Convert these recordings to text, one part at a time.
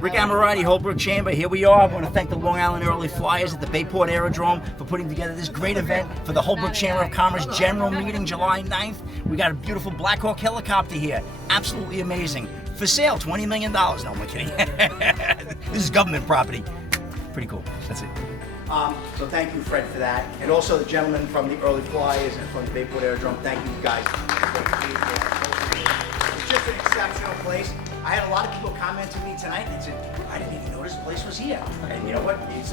Rick Amorati, Holbrook Chamber. Here we are. I want to thank the Long Island Early Flyers at the Bayport Aerodrome for putting together this great event for the Holbrook Chamber of Commerce General Meeting, July 9th. We got a beautiful Black Hawk helicopter here. Absolutely amazing. For sale, $20 million. No, I'm kidding. This is government property. Pretty cool. That's it. So thank you, Fred, for that. And also the gentlemen from the Early Flyers and from the Bayport Aerodrome. Thank you, guys. It's just an exceptional place. I had a lot of people comment to me tonight and said, I didn't even notice the place was here. And you know what? It's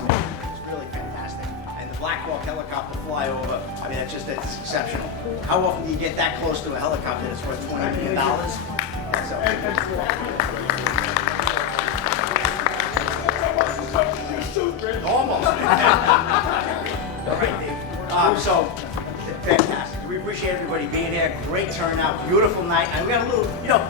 really fantastic. And the Black Hawk helicopter flyover, I mean, that's exceptional. How often do you get that close to a helicopter that's worth $20 million? Almost. All right, Dave. So, fantastic. We appreciate everybody being here. Great turnout, beautiful night. And we got a little,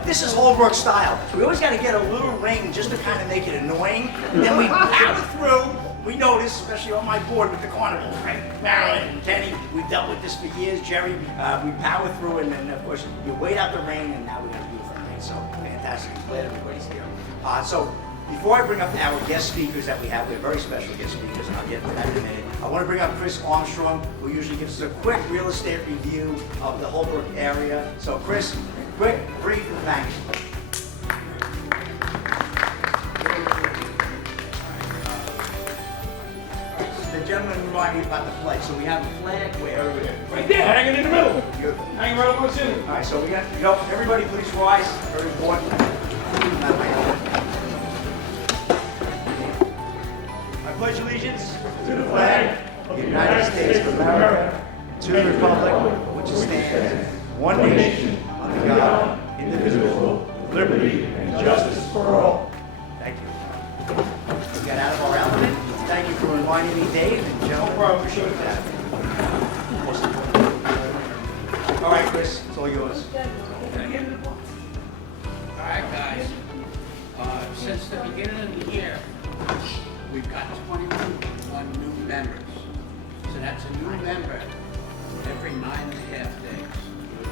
this is Holbrook style. We always got to get a little rain just to kind of make it annoying. And then we power through. We know this, especially on my board with the carnival, right? Marilyn and Kenny, we've dealt with this for years. Jerry, we power through, and then, of course, you wait out the rain, and now we got a beautiful night. So, fantastic. Glad everybody's here. Before I bring up our guest speakers that we have very special guest speakers, and I'll get to that in a minute. I want to bring up Chris Armstrong, who usually gives us a quick real estate review of the Holbrook area. So Chris, quick, brief, and thank you. The gentleman reminded me about the flag. So we have a flag where? Right there, hanging in the middle. Beautiful. Hanging right on the center. All right, so we got, everybody please rise. Very important. I pledge allegiance to the flag of the United States of America, to the republic which stands one nation under God, indivisible, with liberty and justice for all. Thank you. We got out of our element. Thank you for reminding me, Dave and Joe. I appreciate that. All right, Chris, it's all yours. All right, guys. Since the beginning of the year, we've got 21 new members. So that's a new member every 9.5 days.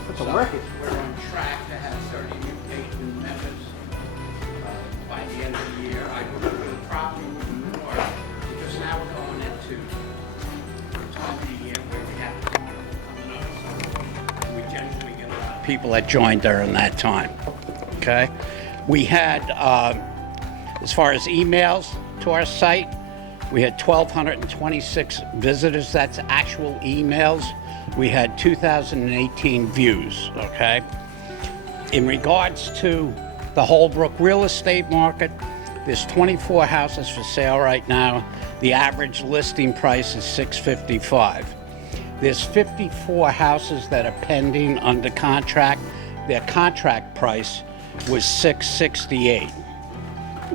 That's a record. We're on track to have 38 new members by the end of the year. I would probably more because now we're going into the time of the year where we have the carnival coming up. So we generally get a lot of people that join during that time. Okay? We had, as far as emails to our site, we had 1,226 visitors. That's actual emails. We had 2,018 views, okay? In regards to the Holbrook real estate market, there's 24 houses for sale right now. The average listing price is $655. There's 54 houses that are pending under contract. Their contract price was $668.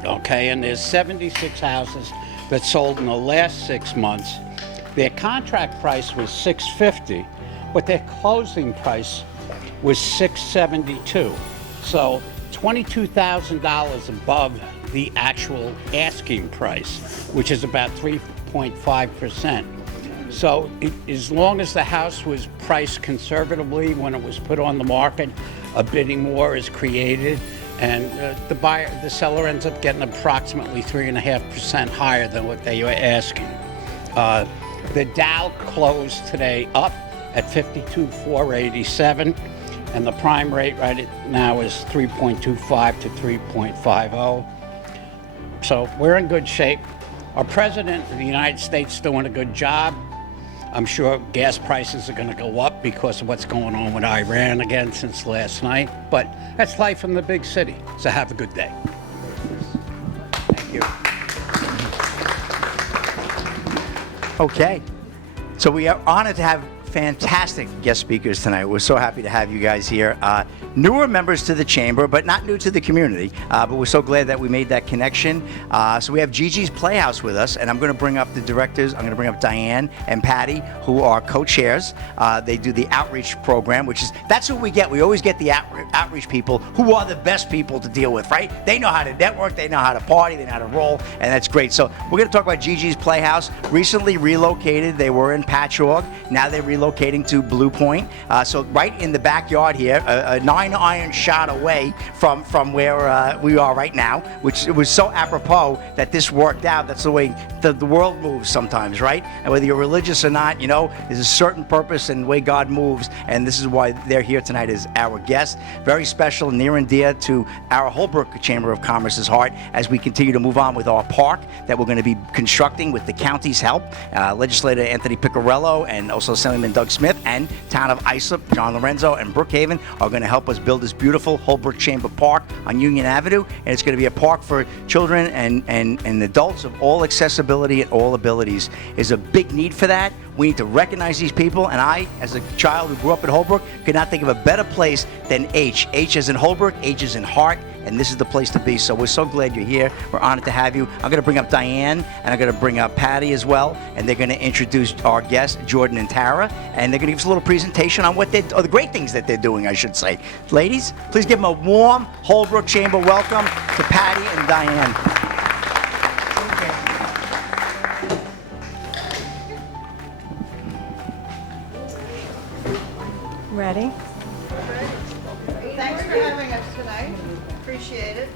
Okay, and there's 76 houses that sold in the last 6 months. Their contract price was $650, but their closing price was $672. So $22,000 above the actual asking price, which is about 3.5%. So as long as the house was priced conservatively when it was put on the market, a bidding war is created, and the seller ends up getting approximately 3.5% higher than what they were asking. The Dow closed today up at 52,487, and the prime rate right now is 3.25 to 3.50. So we're in good shape. Our president of the United States is doing a good job. I'm sure gas prices are going to go up because of what's going on with Iran again since last night. But that's life in the big city. So have a good day. Thank you. Okay. So we are honored to have fantastic guest speakers tonight. We're so happy to have you guys here. Newer members to the chamber, but not new to the community. But we're so glad that we made that connection. So we have Gigi's Playhouse with us, and I'm going to bring up the directors. I'm going to bring up Diane and Patty, who are co-chairs. They do the outreach program, that's who we get. We always get the outreach people who are the best people to deal with, right? They know how to network, they know how to party, they know how to roll, and that's great. So we're going to talk about Gigi's Playhouse. Recently relocated. They were in Patchogue. Now they relocated relocating to Blue Point. So right in the backyard here, a 9-iron shot away from where we are right now, which it was so apropos that this worked out. That's the way the world moves sometimes, right? And whether you're religious or not, there's a certain purpose and the way God moves, and this is why they're here tonight as our guests. Very special, near and dear to our Holbrook Chamber of Commerce's heart as we continue to move on with our park that we're going to be constructing with the county's help. Legislator Anthony Piccarello and also Assemblyman Doug Smith and Town of Islip, John Lorenzo and Brookhaven are going to help us build this beautiful Holbrook Chamber Park on Union Avenue, and it's going to be a park for children and adults of all accessibility and all abilities. There's a big need for that. We need to recognize these people, and I, as a child who grew up in Holbrook, could not think of a better place than H. H as in Holbrook, H as in heart, and this is the place to be. So we're so glad you're here. We're honored to have you. I'm going to bring up Diane, and I'm going to bring up Patty as well, and they're going to introduce our guests, Jordan and Tara, and they're going to give us a little presentation on the great things that they're doing, I should say. Ladies, please give them a warm Holbrook Chamber welcome to Patty and Diane. Ready? Thanks for having us tonight. Appreciate it.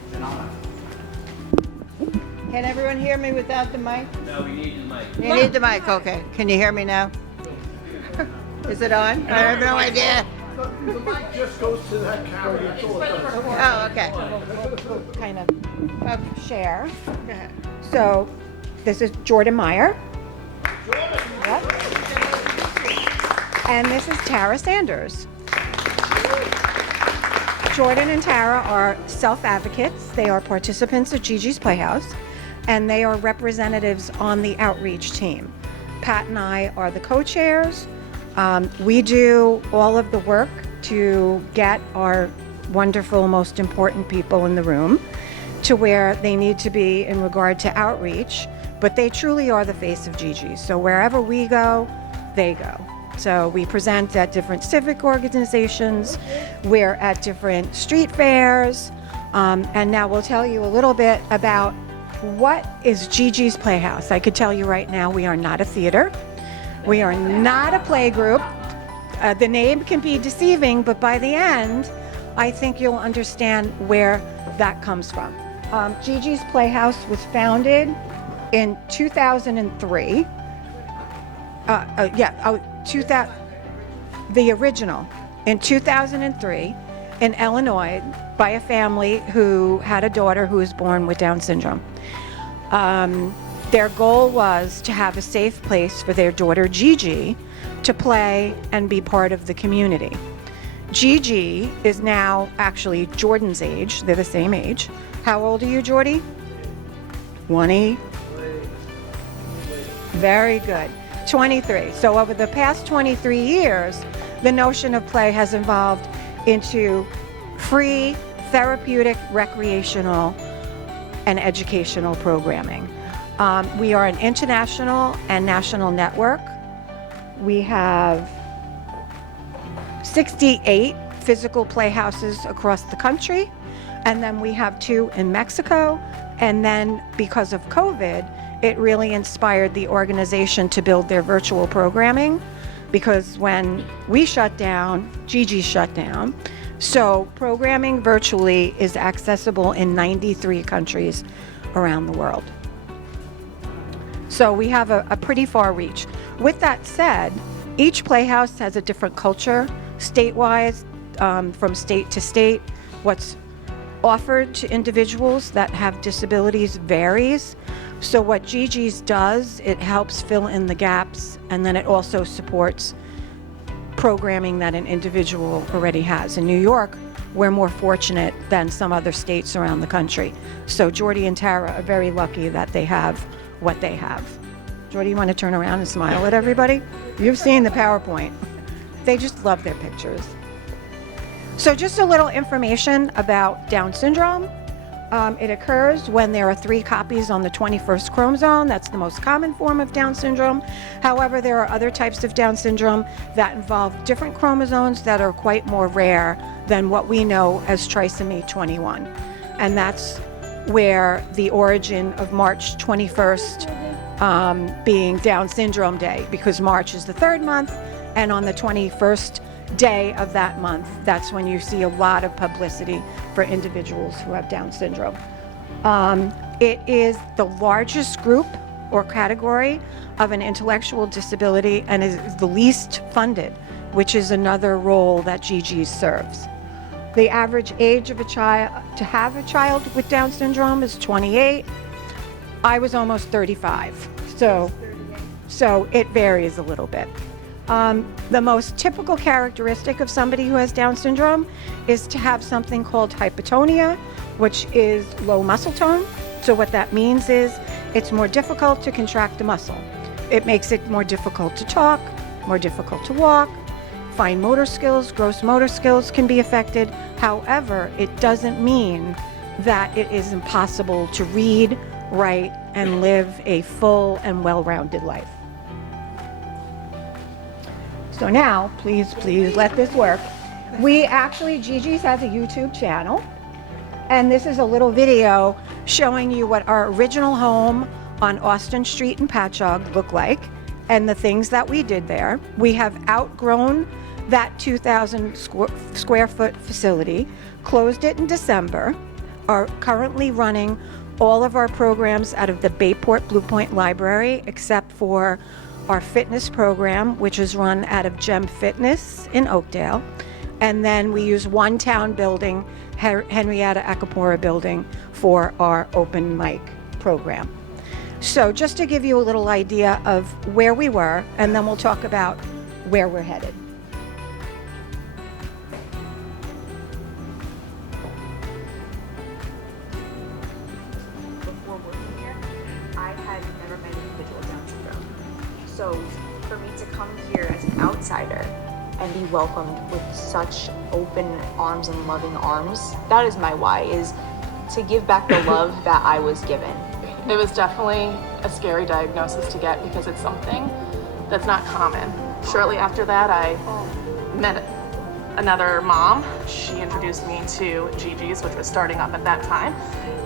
Can everyone hear me without the mic? No, we need the mic. You need the mic, okay. Can you hear me now? Is it on? I have no idea. The mic just goes to that camera. That's all it does. Oh, okay. Kind of share. Go ahead. So this is Jordan Meyer. Yep. And this is Tara Sanders. Jordan and Tara are self-advocates. They are participants of Gigi's Playhouse, and they are representatives on the outreach team. Pat and I are the co-chairs. We do all of the work to get our wonderful, most important people in the room to where they need to be in regard to outreach, but they truly are the face of Gigi's. So wherever we go, they go. So we present at different civic organizations, we're at different street fairs, and now we'll tell you a little bit about what is Gigi's Playhouse. I could tell you right now, we are not a theater. We are not a play group. The name can be deceiving, but by the end, I think you'll understand where that comes from. Gigi's Playhouse was founded in 2003. The original in 2003 in Illinois by a family who had a daughter who was born with Down syndrome. Their goal was to have a safe place for their daughter Gigi to play and be part of the community. Gigi is now actually Jordan's age. They're the same age. How old are you, Jordy? 20? Very good. 23. So over the past 23 years, the notion of play has evolved into free, therapeutic, recreational, and educational programming. We are an international and national network. We have 68 physical playhouses across the country, and then we have 2 in Mexico. And then because of COVID, it really inspired the organization to build their virtual programming, because when we shut down, Gigi shut down. So programming virtually is accessible in 93 countries around the world. So we have a pretty far reach. With that said, each playhouse has a different culture, state-wise, from state to state. What's offered to individuals that have disabilities varies. So what Gigi's does, it helps fill in the gaps, and then it also supports programming that an individual already has. In New York, we're more fortunate than some other states around the country. So Jordy and Tara are very lucky that they have what they have. Jordy, you want to turn around and smile at everybody? You've seen the PowerPoint. They just love their pictures. So just a little information about Down syndrome. It occurs when there are 3 copies on the 21st chromosome. That's the most common form of Down syndrome. However, there are other types of Down syndrome that involve different chromosomes that are quite more rare than what we know as trisomy 21. And that's where the origin of March 21st being Down Syndrome Day, because March is the 3rd month And on the 21st day of that month, that's when you see a lot of publicity for individuals who have Down syndrome. It is the largest group or category of an intellectual disability and is the least funded, which is another role that GG serves. The average age of a child to have a child with Down syndrome is 28. I was almost 35, so it varies a little bit. The most typical characteristic of somebody who has Down syndrome is to have something called hypotonia, which is low muscle tone. So what that means is it's more difficult to contract the muscle. It makes it more difficult to talk, more difficult to walk. Fine motor skills, gross motor skills can be affected. However, it doesn't mean that it is impossible to read, write, and live a full and well-rounded life. So now, please let this work. Gigi's has a YouTube channel, and this is a little video showing you what our original home on Austin Street in Patchogue looked like and the things that we did there. We have outgrown that 2,000 square foot facility, closed it in December, are currently running all of our programs out of the Bayport Blue Point Library, except for our fitness program, which is run out of Gem Fitness in Oakdale. And then we use one town building, Henrietta Acapora building, for our open mic program. So just to give you a little idea of where we were, and then we'll talk about where we're headed. Before working here, I had never met an individual with Down syndrome. So for me to come here as an outsider and be welcomed with such open arms and loving arms, that is my why, is to give back the love that I was given. It was definitely a scary diagnosis to get because it's something that's not common. Shortly after that, I met another mom. She introduced me to Gigi's, which was starting up at that time.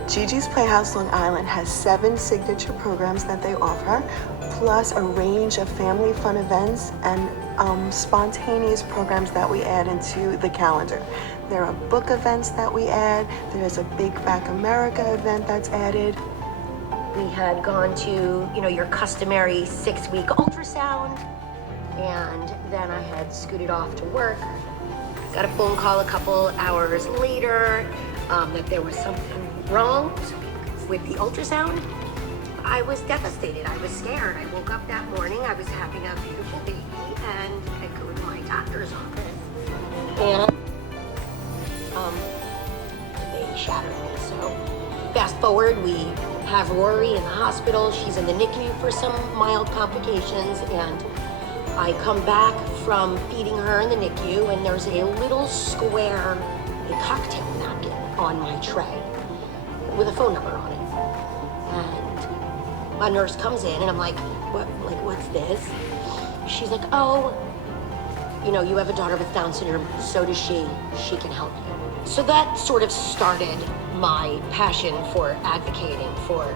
Gigi's Playhouse Long Island has 7 signature programs that they offer, plus a range of family fun events and spontaneous programs that we add into the calendar. There are book events that we add. There's a Big Back America event that's added. We had gone to, your customary 6-week ultrasound, and then I had scooted off to work. Got a phone call a couple hours later that there was something wrong with the ultrasound. I was devastated. I was scared. I woke up that morning. I was having a beautiful baby, and I go to my doctor's office, and they shattered me. So fast forward, we have Rory in the hospital. She's in the NICU for some mild complications, and I come back from feeding her in the NICU, and there's a little square cocktail napkin on my tray with a phone number on it. And my nurse comes in, and I'm like, what's this? She's like, oh, you have a daughter with Down syndrome, so does she. She can help you. So that sort of started my passion for advocating for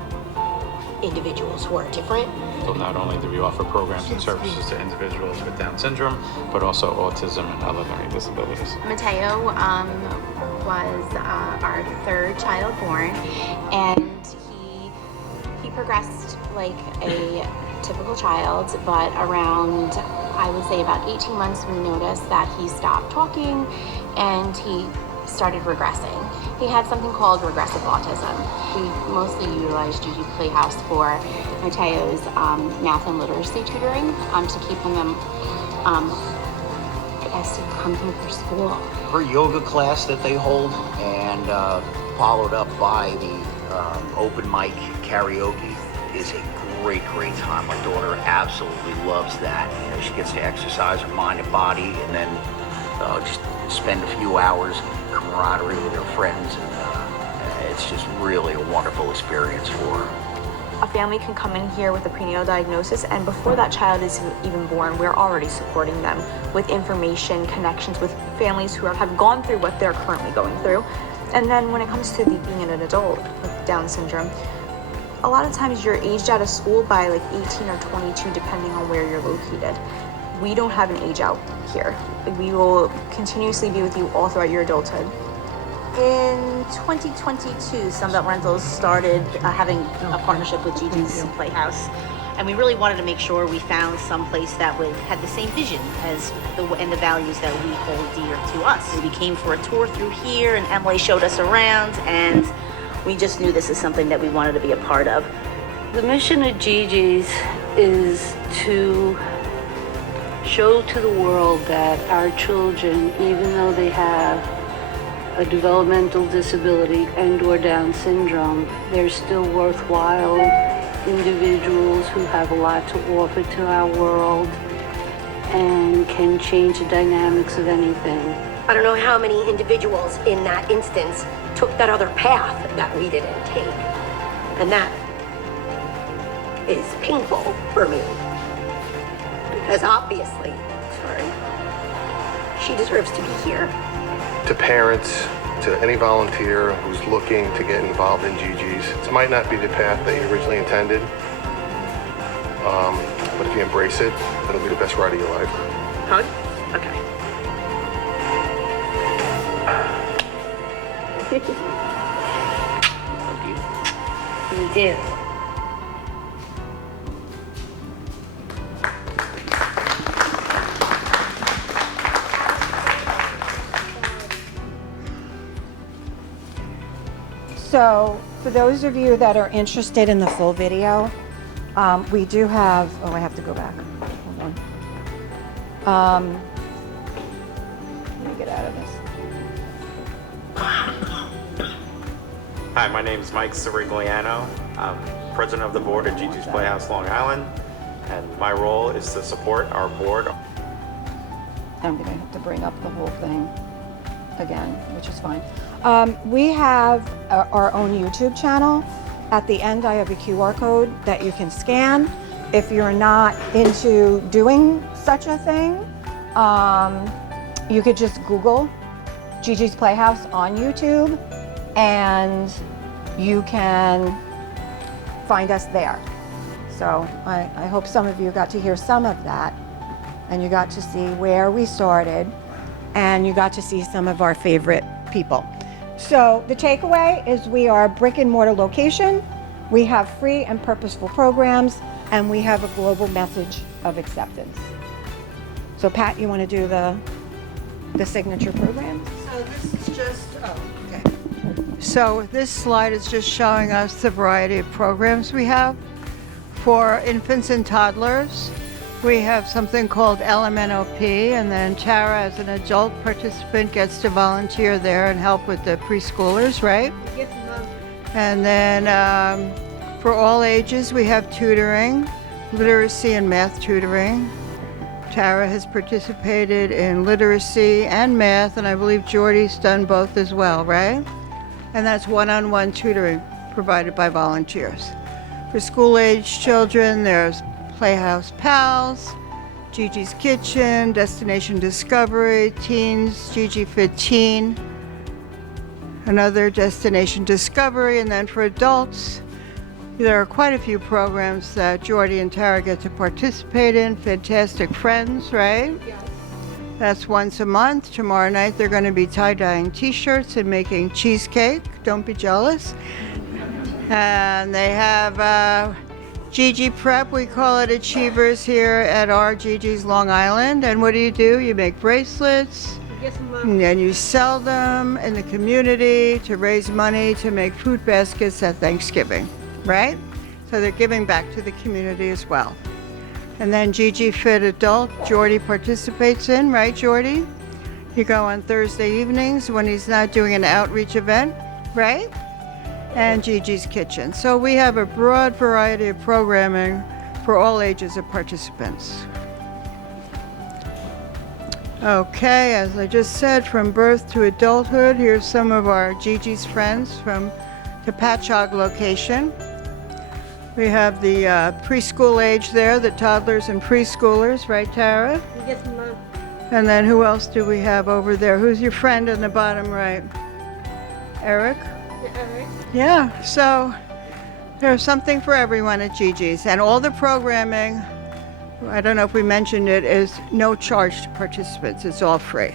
individuals who are different. So not only do we offer programs and services to individuals with Down syndrome, but also autism and other learning disabilities. Mateo was our 3rd child born, and he progressed like a typical child, but around, I would say about 18 months, we noticed that he stopped talking and he started regressing. He had something called regressive autism. We mostly utilized Gigi's Playhouse for Mateo's math and literacy tutoring to keep him, to come here for school. Her yoga class that they hold, and followed up by the open mic karaoke, is a great time. My daughter absolutely loves that. She gets to exercise her mind and body, and then just spend a few hours camaraderie with her friends, and it's just really a wonderful experience for her. A family can come in here with a prenatal diagnosis, and before that child is even born, we're already supporting them with information, connections with families who have gone through what they're currently going through. And then when it comes to being an adult with Down syndrome, a lot of times you're aged out of school by like 18 or 22, depending on where you're located. we don't have an age out here. We will continuously be with you all throughout your adulthood. In 2022, Sunbelt Rentals started having a partnership with Gigi's Playhouse. And we really wanted to make sure we found some place that had the same vision and the values that we hold dear to us. We came for a tour through here, and Emily showed us around, and we just knew this is something that we wanted to be a part of. The mission at Gigi's is to show to the world that our children, even though they have a developmental disability and/or Down syndrome, they're still worthwhile individuals who have a lot to offer to our world and can change the dynamics of anything. I don't know how many individuals in that instance took that other path that we didn't take. And that is painful for me. Because obviously, she deserves to be here. To parents, to any volunteer who's looking to get involved in Gigi's, it might not be the path that you originally intended, but if you embrace it, it'll be the best ride of your life. Hug? Okay. You do. So, for those of you that are interested in the full video, we do have, oh, I have to go back. Hold on. Let me get out of this. Hi, my name is Mike Sirigliano. I'm president of the board at Gigi's Playhouse Long Island, and my role is to support our board. I'm gonna have to bring up the whole thing again, which is fine. We have our own YouTube channel. At the end, I have a QR code that you can scan. If you're not into doing such a thing, you could just Google Gigi's Playhouse on YouTube, and you can find us there. So I hope some of you got to hear some of that, and you got to see where we started, and you got to see some of our favorite people. So the takeaway is we are a brick and mortar location. We have free and purposeful programs, and we have a global message of acceptance. So Pat, you want to do the signature program? So this is just, okay. So this slide is just showing us the variety of programs we have. For infants and toddlers, we have something called LMNOP, and then Tara, as an adult participant, gets to volunteer there and help with the preschoolers, right? Yes, Mom. And then for all ages, we have tutoring, literacy and math tutoring. Tara has participated in literacy and math, and I believe Jordy's done both as well, right? And that's one-on-one tutoring provided by volunteers. For school-age children, there's Playhouse Pals, Gigi's Kitchen, Destination Discovery, Teens, Gigi Fit Teen, another Destination Discovery, and then for adults, there are quite a few programs that Jordy and Tara get to participate in. Fantastic Friends, right? Yes. That's once a month. Tomorrow night they're going to be tie-dyeing t-shirts and making cheesecake. Don't be jealous. And they have Gigi Prep, we call it Achievers here at our Gigi's Long Island. And what do? You make bracelets. Yes, Mom. And you sell them in the community to raise money to make food baskets at Thanksgiving, right? So they're giving back to the community as well. And then Gigi Fit Adult, Jordy participates in, right, Jordy? You go on Thursday evenings when he's not doing an outreach event, right? And Gigi's Kitchen. So we have a broad variety of programming for all ages of participants. Okay, as I just said, from birth to adulthood, here's some of our Gigi's friends from the Patchogue location. We have the preschool age there, the toddlers and preschoolers, right, Tara? Yes, Mom. And then who else do we have over there? Who's your friend in the bottom right? Eric? Eric. Yeah, so there's something for everyone at Gigi's, and all the programming I don't know if we mentioned it, is no charge to participants. It's all free.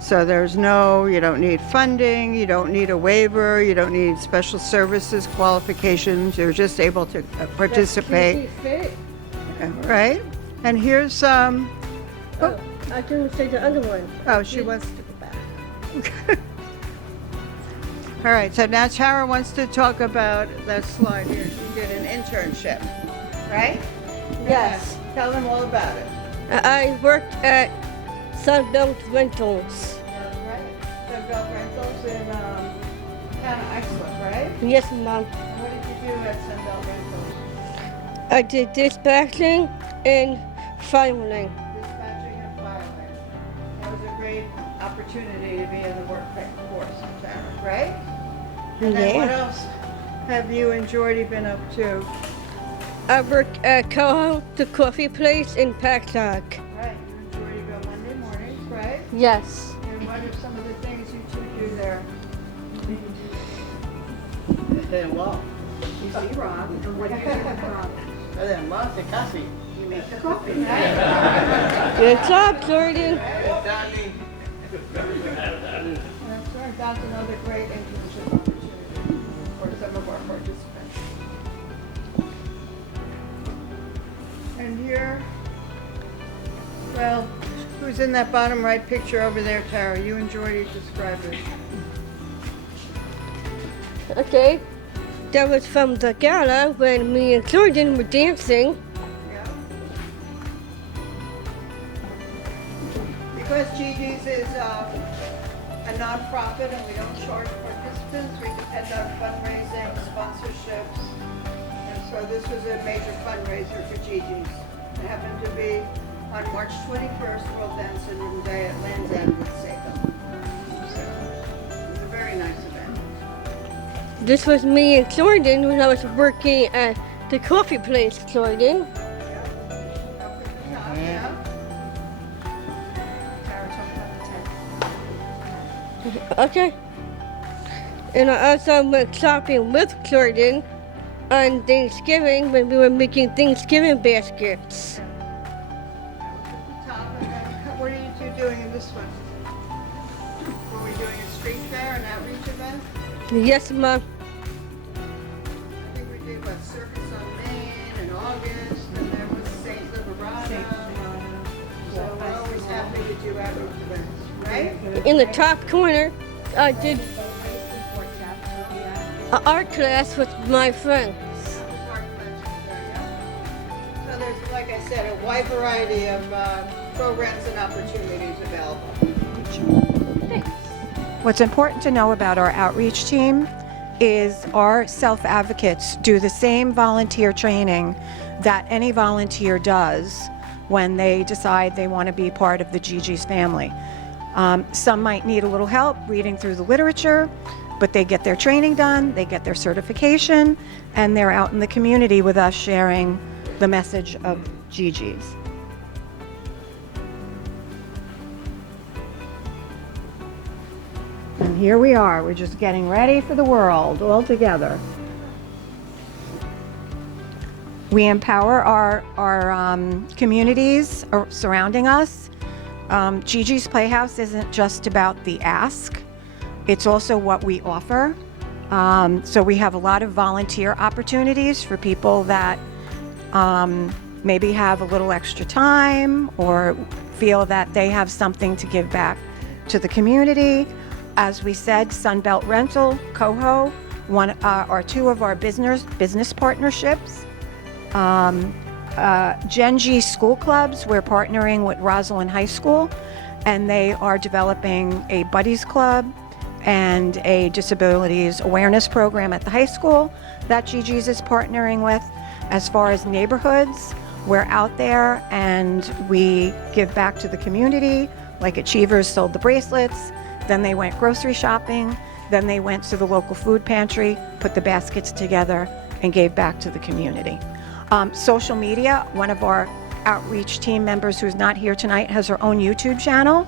So there's no, you don't need funding, you don't need a waiver, you don't need special services qualifications. You're just able to participate. Right? And here's I didn't say the other one. Oh, she wants to go back. All right, so now Tara wants to talk about that slide here. She did an internship, right? Yes. Tell them all about it. I worked at Sunbelt Rentals. Right. Sunbelt Rentals in town of Islip, right? Yes, Mom. And what did you do at Sunbelt Rentals? I did dispatching and filing. Dispatching and filing. That was a great opportunity to be in the workforce, Tara, right? And then what Yeah. else have you and Jordy been up to? I worked at Coho, the coffee place in Paxog. Right, you and Jordy go Monday mornings, right? Yes. And what are some of the things you two do there? Well, you see Rob. What do you do with Rob? You make the coffee. Good job, Jordan. That's right. That's another great internship opportunity for some of our participants. And here, well, who's in that bottom right picture over there, Tara? You and Jordy describe it. Okay. That was from the gala when me and Jordan were dancing. Because Gigi's is a nonprofit and we don't charge participants, we depend on fundraising, sponsorships. And so this was a major fundraiser for Gigi's. It happened to be on March 21st, World Dancing Day at Land's End in Salem. So it was a very nice event. This was me and Jordan when I was working at the coffee place, Jordan. Yeah. Okay. And I also went shopping with Jordan on Thanksgiving when we were making Thanksgiving baskets. What are you two doing in this one? Were we doing a street fair, an outreach event? Yes, Mom. I think we did what, Circus on Main in August, and there was St. Liberata. So we're always happy to do outreach events, right? In the top corner, I did an art class with my friends. So there's, like I said, a wide variety of programs and opportunities available. What's important to know about our outreach team is our self-advocates do the same volunteer training that any volunteer does when they decide they want to be part of the Gigi's family. Some might need a little help reading through the literature, but they get their training done, they get their certification, and they're out in the community with us sharing the message of Gigi's. And here we are, we're just getting ready for the world all together. We empower our communities surrounding us. Gigi's Playhouse isn't just about the ask, it's also what we offer. So we have a lot of volunteer opportunities for people that maybe have a little extra time or feel that they have something to give back to the community. As we said, Sunbelt Rental, Coho, are two of our business partnerships. Gen G School Clubs, we're partnering with Roslyn High School, and they are developing a Buddies Club and a Disabilities Awareness Program at the high school that Gigi's is partnering with. As far as neighborhoods, we're out there and we give back to the community, like Achievers sold the bracelets, then they went grocery shopping, then they went to the local food pantry, put the baskets together, and gave back to the community. Social media, one of our outreach team members who's not here tonight has her own YouTube channel.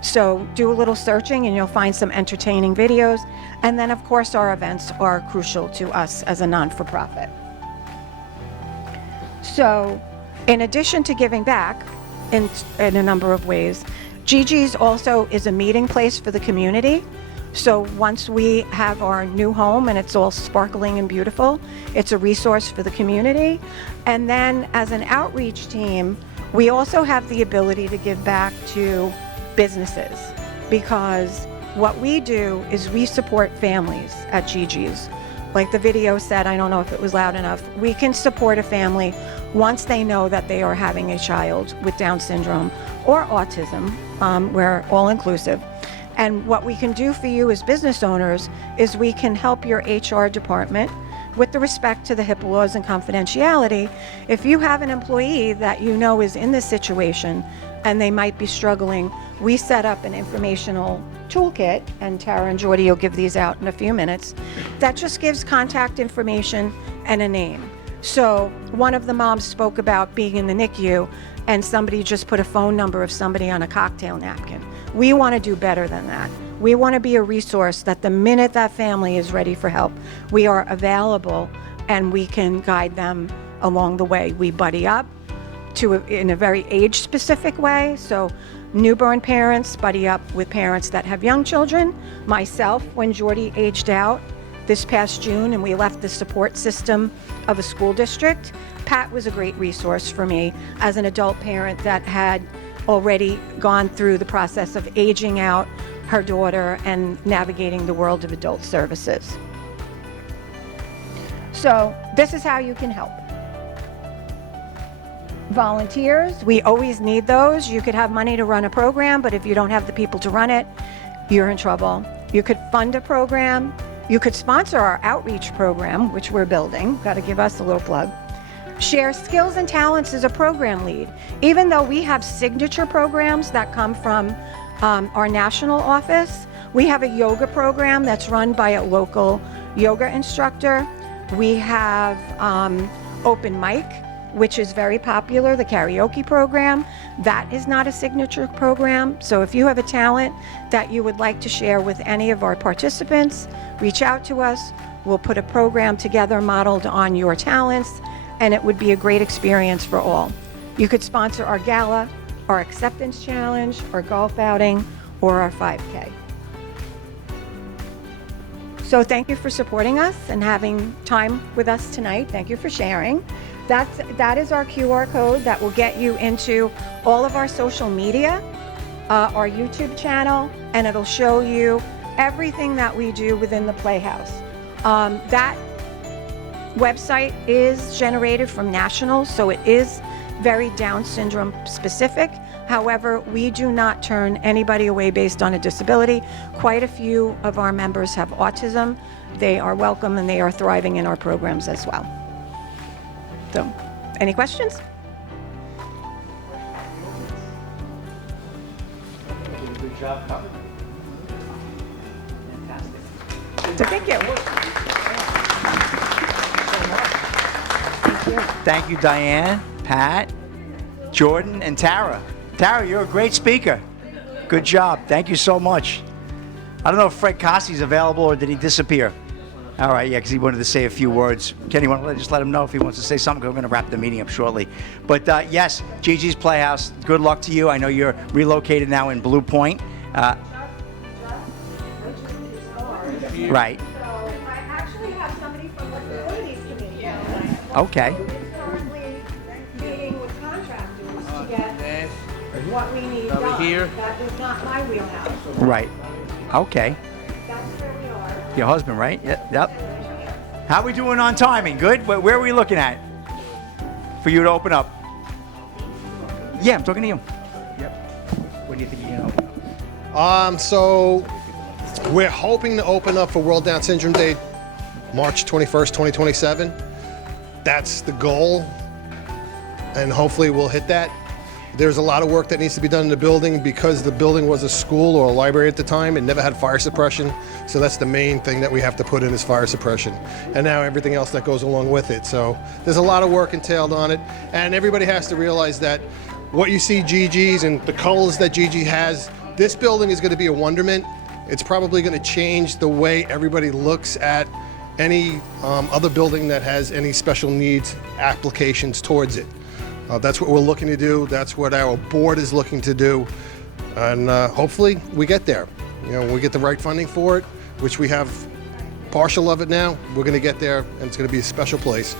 So do a little searching and you'll find some entertaining videos. And then of course our events are crucial to us as a non-for-profit. So In addition to giving back in a number of ways, Gigi's also is a meeting place for the community. So once we have our new home and it's all sparkling and beautiful, it's a resource for the community. And then as an outreach team, we also have the ability to give back to businesses, because what we do is we support families at Gigi's. Like the video said, I don't know if it was loud enough, we can support a family once they know that they are having a child with Down syndrome or autism. We're all inclusive. And what we can do for you as business owners is we can help your HR department with the respect to the HIPAA laws and confidentiality. If you have an employee that you know is in this situation and they might be struggling, we set up an informational toolkit, and Tara and Jordy will give these out in a few minutes, that just gives contact information and a name. So one of the moms spoke about being in the NICU and somebody just put a phone number of somebody on a cocktail napkin. We want to do better than that. We want to be a resource that the minute that family is ready for help, we are available and we can guide them along the way. We buddy up in a very age-specific way. So newborn parents buddy up with parents that have young children. Myself, when Jordy aged out this past June and we left the support system of a school district, Pat was a great resource for me as an adult parent that had already gone through the process of aging out her daughter and navigating the world of adult services. So this is how you can help. Volunteers, we always need those. You could have money to run a program, but if you don't have the people to run it, you're in trouble. You could fund a program. You could sponsor our outreach program, which we're building. Got to give us a little plug. Share skills and talents as a program lead. Even though we have signature programs that come from our national office, we have a yoga program that's run by a local yoga instructor. We have open mic, which is very popular, the karaoke program. That is not a signature program. So if you have a talent that you would like to share with any of our participants, reach out to us. We'll put a program together modeled on your talents, and it would be a great experience for all. You could sponsor our gala, our acceptance challenge, our golf outing, or our 5K. So thank you for supporting us and having time with us tonight. Thank you for sharing. That is our QR code that will get you into all of our social media, our YouTube channel, and it'll show you everything that we do within the Playhouse. That website is generated from national, so it is very Down syndrome specific. However, we do not turn anybody away based on a disability. Quite a few of our members have autism. They are welcome and they are thriving in our programs as well. So, any questions? Good job covered. Fantastic. So thank you. Thank you, Diane, Pat, Jordan, and Tara. Tara, you're a great speaker. Good job. Thank you so much. I don't know if Fred Cossi's available or did he disappear? All right, yeah, because he wanted to say a few words. Kenny, you want to just let him know if he wants to say something? 'Cause we're going to wrap the meeting up shortly. But yes, Gigi's Playhouse, good luck to you. I know you're relocated now in Blue Point. Right. So I actually have somebody from the facilities committee. Okay. Currently meeting with contractors to get what we need done. here. That is not my wheelhouse. Right. Okay. That's where we are. Your husband, right? Yep. How are we doing on timing? Good? Where are we looking at for you to open up? Yeah, I'm talking to you. Yep. What do you think you're going to open up? So we're hoping to open up for World Down Syndrome Day, March 21st, 2027. That's the goal, and hopefully we'll hit that. There's a lot of work that needs to be done in the building because the building was a school or a library at the time. It never had fire suppression, so that's the main thing that we have to put in is fire suppression. And now everything else that goes along with it. So there's a lot of work entailed on it, and everybody has to realize that what you see Gigi's and the colors that Gigi has, this building is going to be a wonderment. It's probably going to change the way everybody looks at any other building that has any special needs applications towards it. That's what we're looking to do. That's what our board is looking to do. And hopefully we get there. You know, when we get the right funding for it, which we have partial of it now, we're going to get there, and it's going to be a special place.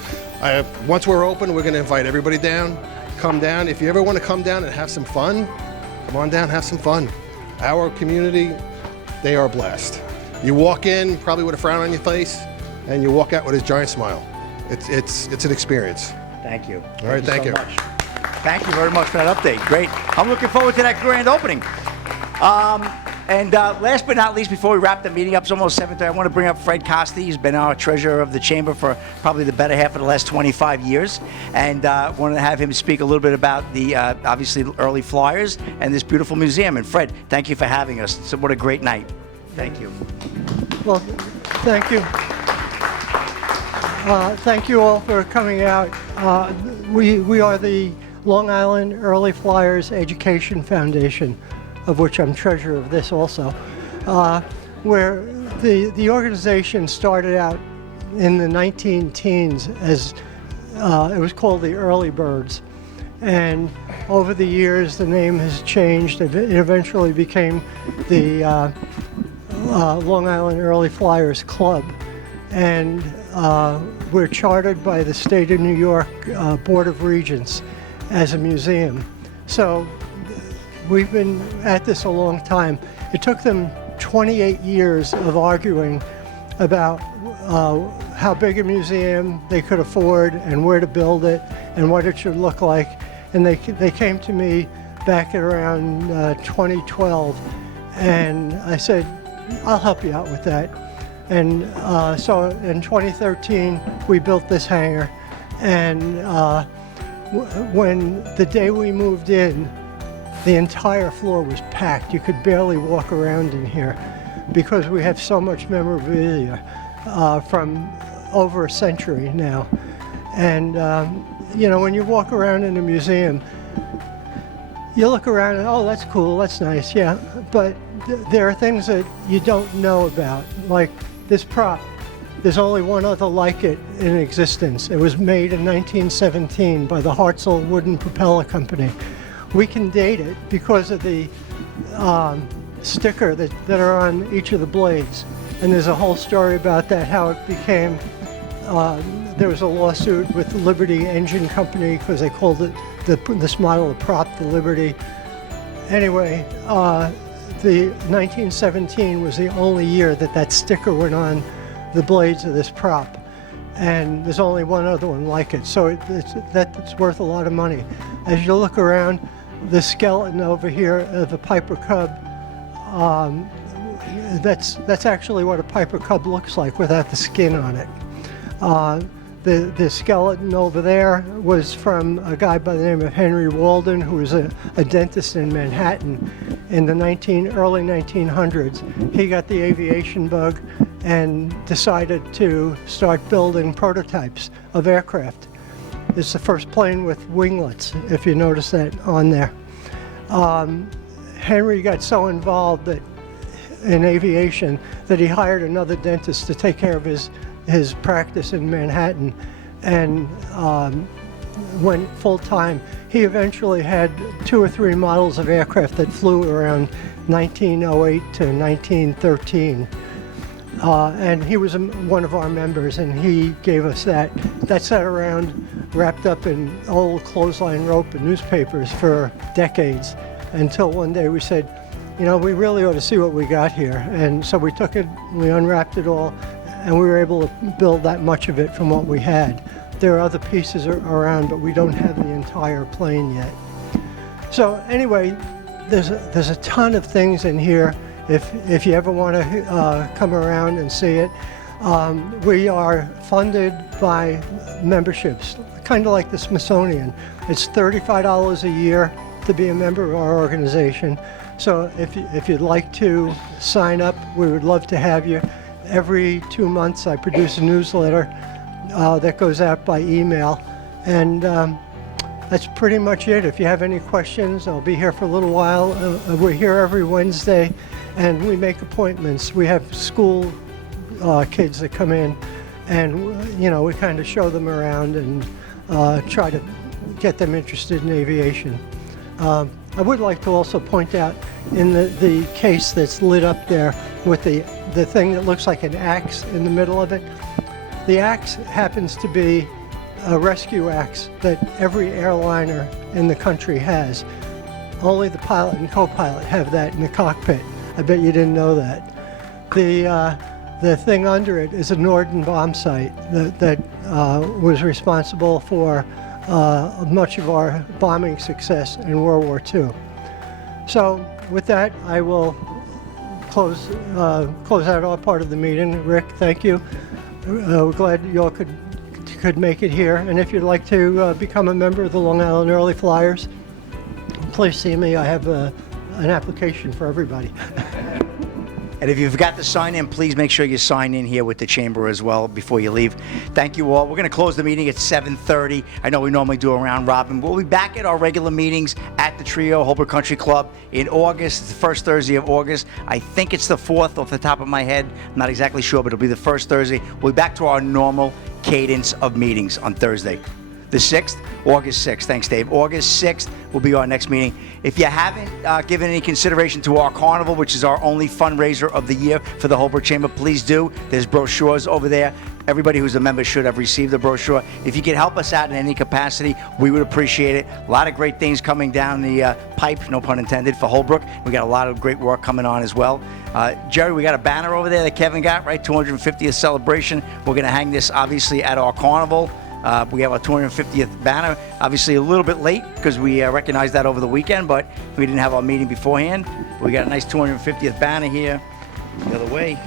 Once we're open, we're going to invite everybody down. Come down. If you ever want to come down and have some fun, come on down, have some fun. Our community, they are a blast. You walk in probably with a frown on your face, and you walk out with a giant smile. It's an experience. Thank you. All right, thank you. So much. Thank you very much for that update. Great. I'm looking forward to that grand opening. And last but not least, before we wrap the meeting up, it's almost 7:30, I want to bring up Fred Costi. He's been our treasurer of the chamber for probably the better half of the last 25 years. And wanted to have him speak a little bit about the, obviously, early flyers and this beautiful museum. And Fred, thank you for having us. So what a great night. Thank you. Well, thank you. Thank you all for coming out. We are the Long Island Early Flyers Education Foundation, of which I'm treasurer of this also, where the organization started out in the 19-teens as it was called the Early Birds. And over the years, the name has changed. It eventually became the Long Island Early Flyers Club. And we're chartered by the State of New York Board of Regents as a museum. So we've been at this a long time. It took them 28 years of arguing about how big a museum they could afford and where to build it and what it should look like. And they came to me back at around 2012, and I said, I'll help you out with that. And so in 2013, we built this hangar. And when the day we moved in, the entire floor was packed. You could barely walk around in here because we have so much memorabilia from over a century now. And you know, when you walk around in a museum, you look around and, oh, that's cool, that's nice, yeah. But there are things that you don't know about, like this prop. There's only one other like it in existence. It was made in 1917 by the Hartzell Wooden Propeller Company. We can date it because of the sticker that are on each of the blades. And there's a whole story about that, how it became, there was a lawsuit with Liberty Engine Company because they called it, this model, the prop, the Liberty. Anyway, the 1917 was the only year that sticker went on the blades of this prop. And there's only one other one like it. So that's worth a lot of money. As you look around, the skeleton over here of a Piper Cub, that's actually what a Piper Cub looks like without the skin on it. The skeleton over there was from a guy by the name of Henry Walden, who was a dentist in Manhattan in the early 1900s. He got the aviation bug and decided to start building prototypes of aircraft. It's the first plane with winglets, if you notice that on there. Henry got so involved in aviation that he hired another dentist to take care of his practice in Manhattan and went full-time. He eventually had 2 or 3 models of aircraft that flew around 1908 to 1913. And he was one of our members, and he gave us that. That sat around wrapped up in old clothesline rope and newspapers for decades, until one day we said, you know, we really ought to see what we got here. And so we took it, we unwrapped it all, and we were able to build that much of it from what we had. There are other pieces around, but we don't have the entire plane yet. So anyway, there's a ton of things in here. If you ever want to come around and see it, we are funded by memberships, kind of like the Smithsonian. It's $35 a year to be a member of our organization. So if you'd like to sign up, we would love to have you. Every 2 months I produce a newsletter that goes out by email, and that's pretty much it. If you have any questions, I'll be here for a little while. We're here every Wednesday, and we make appointments. We have school kids that come in, and you know, we kind of show them around and try to get them interested in aviation. I would like to also point out in the case that's lit up there with the thing that looks like an axe in the middle of it, the axe happens to be a rescue axe that every airliner in the country has. Only the pilot and co-pilot have that in the cockpit. I bet you didn't know that. The thing under it is a Norden bomb sight that was responsible for much of our bombing success in World War II. So with that, I will close out our part of the meeting. Rick, thank you. We're glad you all could make it here. And if you'd like to become a member of the Long Island Early Flyers, please see me. I have an application for everybody. And if you forgot to sign in, please make sure you sign in here with the chamber as well before you leave. Thank you all. We're going to close the meeting at 7:30. I know we normally do a round robin. We'll be back at our regular meetings at the Trio Holbrook Country Club in August. It's the first Thursday of August. I think it's the 4th off the top of my head. I'm not exactly sure, but it'll be the first Thursday. We'll be back to our normal cadence of meetings on Thursday. The 6th, August 6th. Thanks, Dave. August 6th will be our next meeting. If you haven't given any consideration to our carnival, which is our only fundraiser of the year for the Holbrook Chamber, please do. There's brochures over there. Everybody who's a member should have received the brochure. If you could help us out in any capacity, we would appreciate it. A lot of great things coming down the pipe, no pun intended, for Holbrook. We got a lot of great work coming on as well. Jerry, we got a banner over there that Kevin got, right? 250th celebration. We're going to hang this, obviously, at our carnival. We have our 250th banner, obviously a little bit late because we recognized that over the weekend, but we didn't have our meeting beforehand. We got a nice 250th banner here. The other way.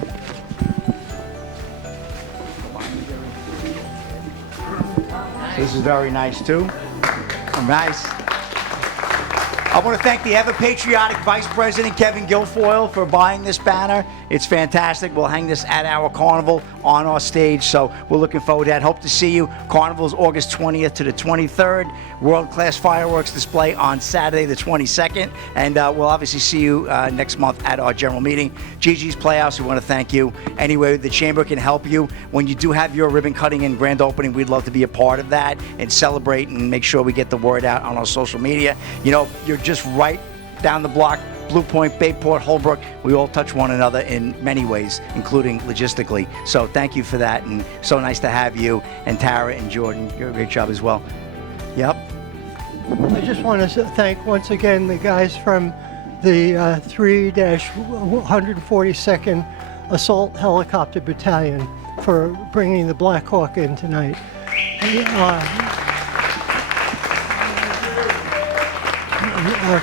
This is very nice too. Nice. I want to thank the ever-patriotic Vice President Kevin Guilfoyle for buying this banner. It's fantastic. We'll hang this at our carnival on our stage, so we're looking forward to that. Hope to see you. Carnival's August 20th to the 23rd. World-class fireworks display on Saturday the 22nd, and we'll obviously see you next month at our general meeting. Gigi's Playhouse, we want to thank you. Anyway, the Chamber can help you. When you do have your ribbon cutting and grand opening, we'd love to be a part of that and celebrate and make sure we get the word out on our social media. You know, you're just right down the block. Blue Point, Bayport, Holbrook, we all touch one another in many ways, including logistically. So thank you for that, and so nice to have you, and Tara and Jordan. You're a great job as well. Yep. I just want to thank once again the guys from the 3-142nd Assault Helicopter Battalion for bringing the Black Hawk in tonight.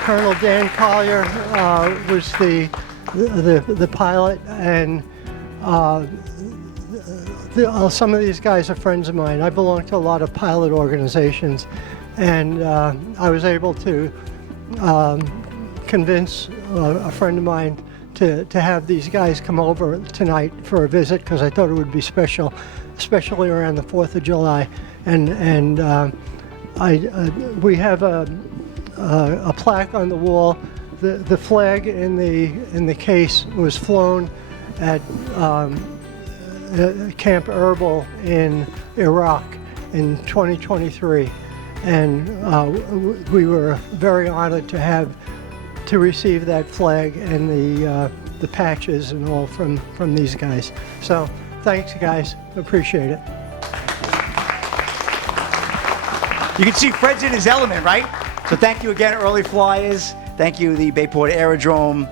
Colonel Dan Collier was the pilot, and some of these guys are friends of mine. I belong to a lot of pilot organizations, and I was able to convince a friend of mine to have these guys come over tonight for a visit because I thought it would be special, especially around the 4th of July. And we have a plaque on the wall. The flag in the case was flown at Camp Erbil in Iraq in 2023, and we were very honored to receive that flag and the patches and all from these guys. So thanks, guys. Appreciate it. You can see Fred's in his element, right? So thank you again, Early Flyers. Thank you, the Bayport Aerodrome.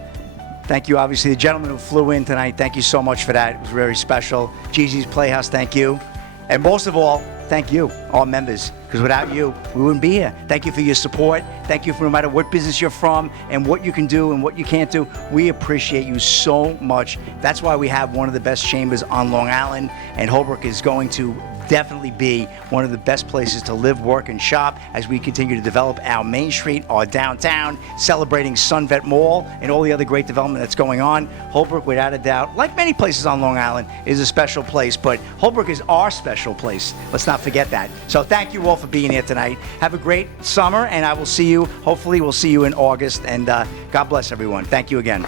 Thank you, obviously, the gentleman who flew in tonight. Thank you so much for that. It was very special. Gigi's Playhouse, thank you. And most of all, thank you, our members, because without you, we wouldn't be here. Thank you for your support. Thank you for no matter what business you're from and what you can do and what you can't do. We appreciate you so much. That's why we have one of the best chambers on Long Island, and Holbrook is going to definitely be one of the best places to live, work, and shop as we continue to develop our Main Street, our downtown, celebrating Sunvet Mall and all the other great development that's going on. Holbrook, without a doubt, like many places on Long Island, is a special place, but Holbrook is our special place. Let's not forget that. So thank you all for being here tonight. Have a great summer, and I will see you, hopefully we'll see you in August, and God bless everyone. Thank you again.